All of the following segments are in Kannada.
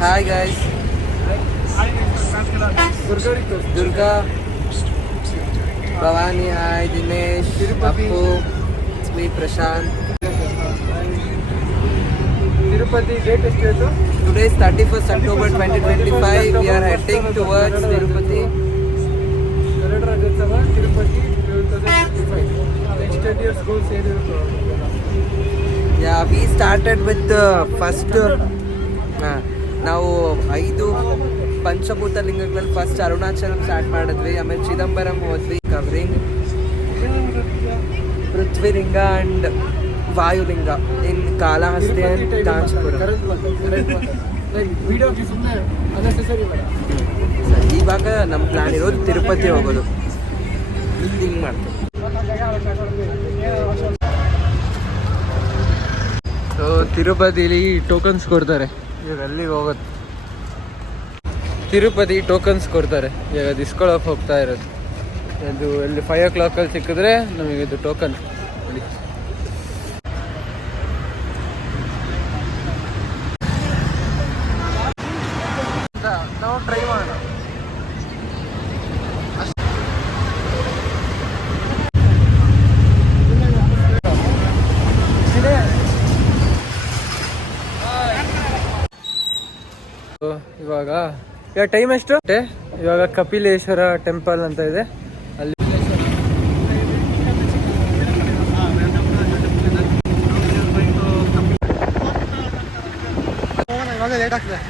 Hi guys. Durga, Bhavani, hi Dinesh, Appu, it's me Prashant. Tirupati date ಎಷ್ಟು ಆಯ್ತು? Today is 31st October 2025. We are heading towards Tirupati. Kannada Rajyotsava Tirupati 2025. Next 10 years goals ಏನಿರುತ್ತೆ? Yeah, we started with the first. ನಾವು 5 ಪಂಚಭೂತ ಲಿಂಗಗಳಲ್ಲಿ ಫಸ್ಟ್ ಅರುಣಾಚಲಂ ಸ್ಟಾರ್ಟ್ ಮಾಡಿದ್ವಿ. ಆಮೇಲೆ ಚಿದಂಬರಂ ಹೋದ್ವಿ, ಕವರಿಂಗ್ ಪೃಥ್ವಿಲಿಂಗ ಆ್ಯಂಡ್ ವಾಯುಲಿಂಗ ಇನ್ ಕಾಳಹಸ್ತಿ ಆ್ಯಂಡ್ ಕಾಂಚೀಪುರ. ವಿಡಿಯೋಗೆ ಸುಮ್ಮನೆ ಅನ್ನೆಸೆಸರಿ ಬೇಡ. ಇವಾಗ ನಮ್ಮ ಪ್ಲಾನ್ ಇರೋದು ತಿರುಪತಿ ಹೋಗೋದು. ಹಿಂಗೆ ಮಾಡ್ತೀವಿ. ಸೊ ತಿರುಪತಿಲಿ ಟೋಕನ್ಸ್ ಕೊಡ್ತಾರೆ. ಇವಾಗ ಅಲ್ಲಿಗೆ ಹೋಗೋದು. ತಿರುಪತಿ ಟೋಕನ್ಸ್ ಕೊಡ್ತಾರೆ. ಇವಾಗ ಅದು ಇಸ್ಕೊಳಕ್ಕೆ ಹೋಗ್ತಾ ಇರೋದು. ಅದು ಅಲ್ಲಿ 5 o'clock ಸಿಕ್ಕಿದ್ರೆ ನಮಗೆ ಇದು ಟೋಕನ್. ನಾವು ಟ್ರೈ ಮಾಡೋಣ. ಇವಾಗ ಟೈಮ್ ಎಷ್ಟು? ಇವಾಗ ಕಪಿಲೇಶ್ವರ ಟೆಂಪಲ್ ಅಂತ ಇದೆ ಅಲ್ಲಿ. ಇವಾಗ ಲೇಟ್ ಆಗ್ತದೆ.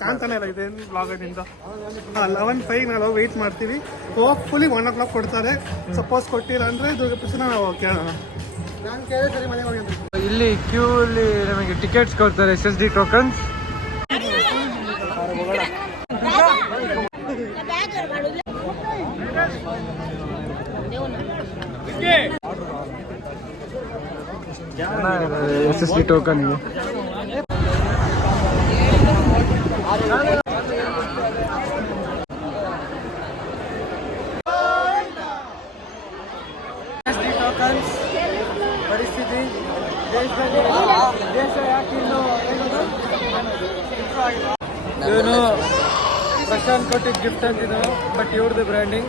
ಕಾಣ್ತಾನೆ ಇಲ್ಲ ಇದೇನು ಬ್ಲಾಗ್ ಇಂದ 11:05 ನಾವು ವೆಯ್ಟ್ ಮಾಡ್ತೀವಿ. ಹೋಪ್ಫುಲಿ 1 o'clock ಕೊಡ್ತಾರೆ. ಸಪೋಸ್ ಕೊಟ್ಟಿಲ್ಲ ಅಂದ್ರೆ ದುರ್ಗ ಪ್ರಶ್ನೆ ನಾವು ಕೇಳೋಣ. ನಾನು ಕೇಳಿದ್ರೆ ಸರಿ ಮನೆಗೆ ಹೋಗಿ ಅಂತ. ಇಲ್ಲಿ ಕ್ಯೂ ಅಲ್ಲಿ ನಮಗೆ ಟಿಕೆಟ್ಸ್ ಕೊಡ್ತಾರೆ, SSD ಟೋಕನ್ಸ್. SSD ಟೋಕನ್ ಪರಿಸ್ಥಿತಿ ದೇಶ ಯಾಕೆ ಇನ್ನು ಇವನು ಪ್ರಶಾಂತ್ ಕೊಟ್ಟಿದ್ದ ಗಿಫ್ಟ್ ಅಂತಿದ್ದು, ಬಟ್ ಇವ್ರದ್ದು ಬ್ರ್ಯಾಂಡಿಂಗ್.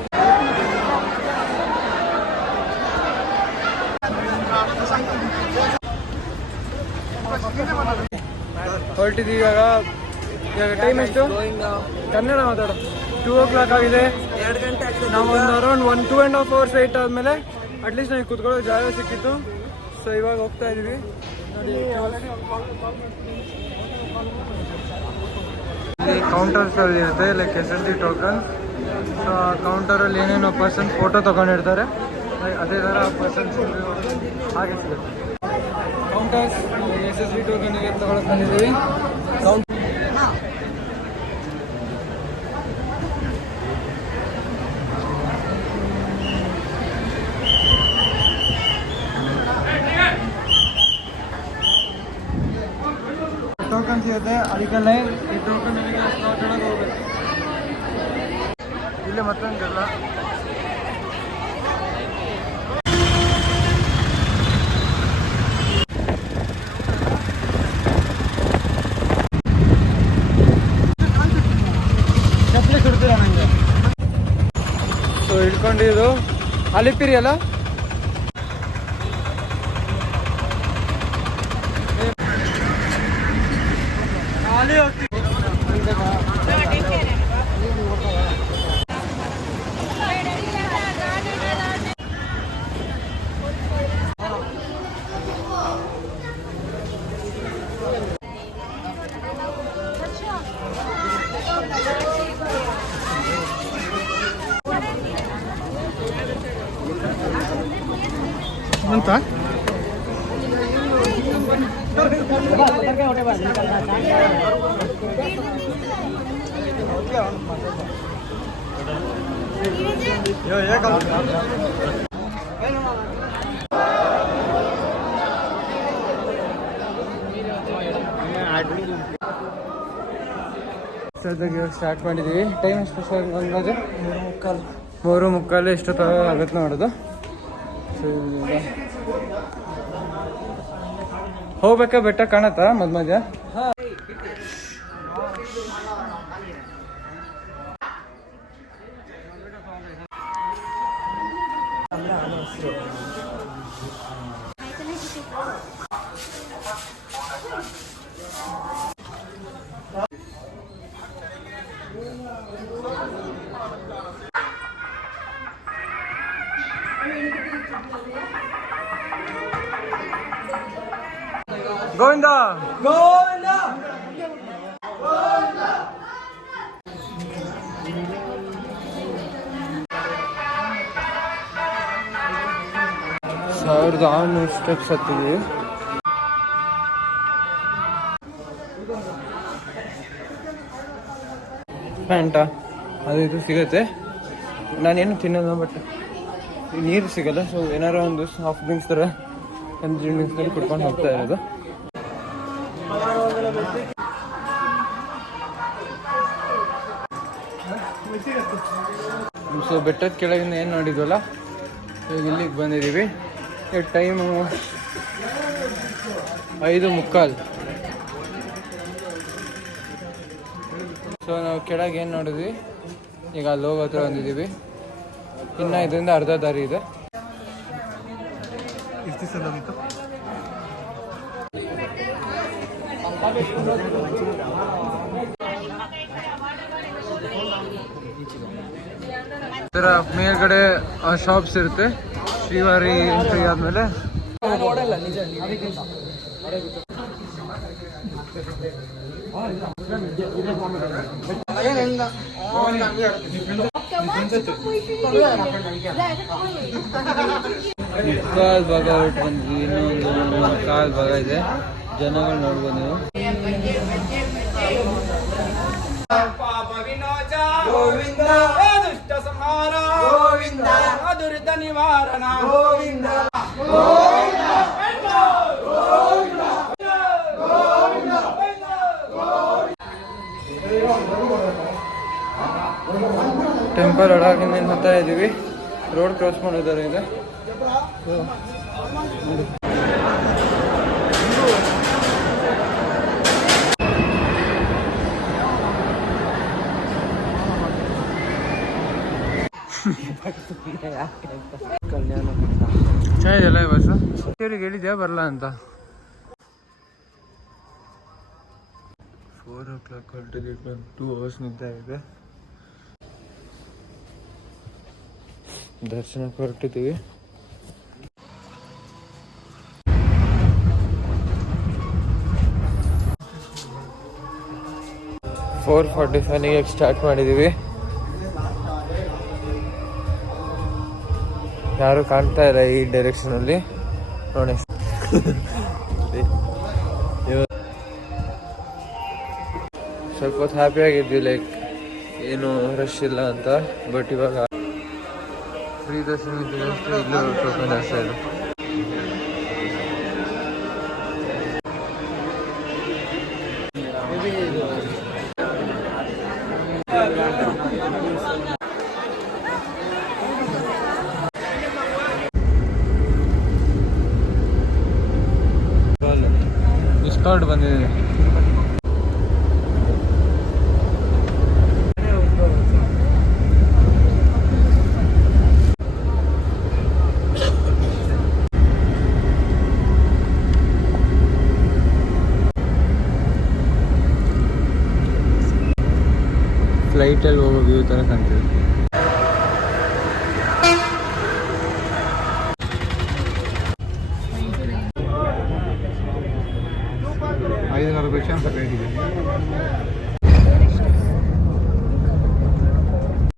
ಹೊರಟಿದ್ದೀವಿ ಇವಾಗ. ಟೈಮ್ ಎಷ್ಟು? ಕನ್ನಡ ಮಾತಾಡೋ. 2 o'clock ಆಗಿದೆ. 2 ಗಂಟೆ ಆಗಿದೆ. ನಾವು ಒಂದು ಅರೌಂಡ್ 2.5 hours ವೆಯ್ಟ್ ಆದಮೇಲೆ ಅಟ್ಲೀಸ್ಟ್ ನನಗೆ ಕುತ್ಕೊಳ್ಳೋ ಜಾಗ ಸಿಕ್ಕಿತ್ತು. ಸೊ ಇವಾಗ ಹೋಗ್ತಾ ಇದ್ದೀವಿ. ನೋಡಿ, ಇಲ್ಲಿ ಕೌಂಟರ್ಸಲ್ಲಿ ಇರುತ್ತೆ ಲೈಕ್ SSD ಟೋಕನ್. ಸೊ ಆ ಕೌಂಟರಲ್ಲಿ ಏನೇನೋ ಪರ್ಸನ್ ಫೋಟೋ ತೊಗೊಂಡಿರ್ತಾರೆ, ಅದೇ ಥರ ಆ ಪರ್ಸನ್ಸ್ ಹಾಗೆ ಸಿಗುತ್ತೆ. ಕೌಂಟರ್ಸ್ SSD ಟೋಕನ್ಗೆ ತೊಗೊಳಕ್ಕೆ ಬಂದಿದ್ದೀವಿ. ಟೋಕನ್ ಸಿಗುತ್ತೆ, ಅದಕ್ಕೆಲ್ಲ ಈ ಟೋಕನ್ ಸ್ಲಾಟ್ ಒಳಗೆ ಹೋಗ್ಬೇಕು. ಇಲ್ಲೇ ಮತ್ತೊಂದಿಲ್ಲ. ಚಪ್ಪಲಿ ಕೊಡ್ತೀರಾ ನನಗೆ? ಸೊ ಹಿಡ್ಕೊಂಡಿದ್ದು ಅಲಿಪಿರಿ ಅಲ್ಲ. ಅಂತ ಸ್ಟಾರ್ಟ್ ಮಾಡಿದ್ದೀವಿ. ಟೈಮ್ ಎಷ್ಟು ಸರ್ ಅಂದಾಜು? 3:45 ಎಷ್ಟೊತ್ತ ಆಗುತ್ತೆ ನೋಡೋದು. ಸೊ ಹೋಗ್ಬೇಕಾ ಬೆಟ್ಟ ಕಾಣತ್ತಾ ಮಧ್ಯ ಮಧ್ಯ? ಗೋವಿಂದ ಗೋವಿಂದ. ಸಾವಿರದ 600 ಸ್ಟೆಪ್ಸ್ ಹತ್ತಿದ್ವಿ. ಫ್ಯಾಂಟಾ ಅದು ಇದು ಸಿಗುತ್ತೆ. ನಾನೇನು ತಿನ್ನೋದು, ಬಟ್ ನೀರು ಸಿಗಲ್ಲ. ಸೊ ಏನಾರ ಒಂದು ಸಾಫ್ಟ್ ಡ್ರಿಂಕ್ಸ್ ಥರ ಎನರ್ಜಿ ಡ್ರಿಂಕ್ಸ್ ಥರ ಕುಡ್ಕೊಂಡು ಹೋಗ್ತಾ ಇರೋದು. ಸೊ ಬೆಟ್ಟದ ಕೆಳಗಿಂದ ಏನು ನೋಡಿದ್ವಲ್ಲ, ಈಗ ಇಲ್ಲಿಗೆ ಬಂದಿದ್ದೀವಿ. ಟೈಮು 5:45. ಸೊ ನಾವು ಕೆಳಗೆ ಏನು ನೋಡಿದ್ವಿ, ಈಗ ಅಲ್ಲಿ ಹೋಗೋ ಹತ್ರ ಬಂದಿದ್ದೀವಿ. ಇನ್ನು ಇದರಿಂದ ಅರ್ಧ ದಾರಿ ಇದೆ. ಇದರ ಮೇಲ್ಗಡೆ ಶಾಪ್ಸ್ ಇರುತ್ತೆ. ಶ್ರೀವಾರಿ ಎಂಟ್ರಿ ಆದಮೇಲೆ ಕಾಲ್ ಭಾಗ ಹೊರಟು ಬಂದ್ವಿ. ಇನ್ನೊಂದು ಕಾಲ್ ಭಾಗ ಇದೆ. ಜನಗಳು ನೋಡ್ಬೋದು ನೀವು. ಗೋವಿಂದ ದುಷ್ಟ ಸಂಹಾರ ಗೋವಿಂದ ದುರಿತ ನಿವಾರಣ ಗೋವಿಂದ ಟೆಂಪಲ್ ಒಳಗಿಂದ ಹೋಗ್ತಾ ಇದ್ದೀವಿ. ರೋಡ್ ಕ್ರಾಸ್ ಮಾಡಿದ್ದಾರೆ ಈಗ. ಚೆನ್ನಾಗಿದೆಯಲ್ಲ ಈ ಬಸ್ಸು? ಇವ್ರಿಗೆ ಹೇಳಿದ್ಯಾ ಬರಲ್ಲ ಅಂತ? 4 o'clock ಹೊರಟಿದ್ದೀವಿ. 2 hours ನಿಂತ ಇದೆ. ದರ್ಶನಕ್ಕೆ ಹೊರಟಿದ್ದೀವಿ. ಫೋರ್ 45 ಸ್ಟಾರ್ಟ್ ಮಾಡಿದ್ದೀವಿ. ಯಾರು ಕಾಣ್ತಾ ಇಲ್ಲ ಈ ಡೈರೆಕ್ಷನಲ್ಲಿ ನೋಡಿ. ಸ್ವಲ್ಪ ಹೊತ್ತು ಹ್ಯಾಪಿ ಆಗಿದ್ವಿ, ಲೈಕ್ ಏನು ರಶ್ ಇಲ್ಲ ಅಂತ. ಬಟ್ ಇವಾಗ ಫ್ರೀ ದರ್ಶನ ಇದ್ದಷ್ಟು ಇಲ್ಲೂ ಟೋಕನ್ ಜಾಸ್ತಿ ಇದೆ. ಡಿಸ್ಕೌಂಟ್ ಬಂದಿದೆ. ಫ್ಲೈಟಲ್ಲಿ ಹೋಗೋ ವ್ಯೂ ಥರ ಕಾಣ್ತಿದೆ.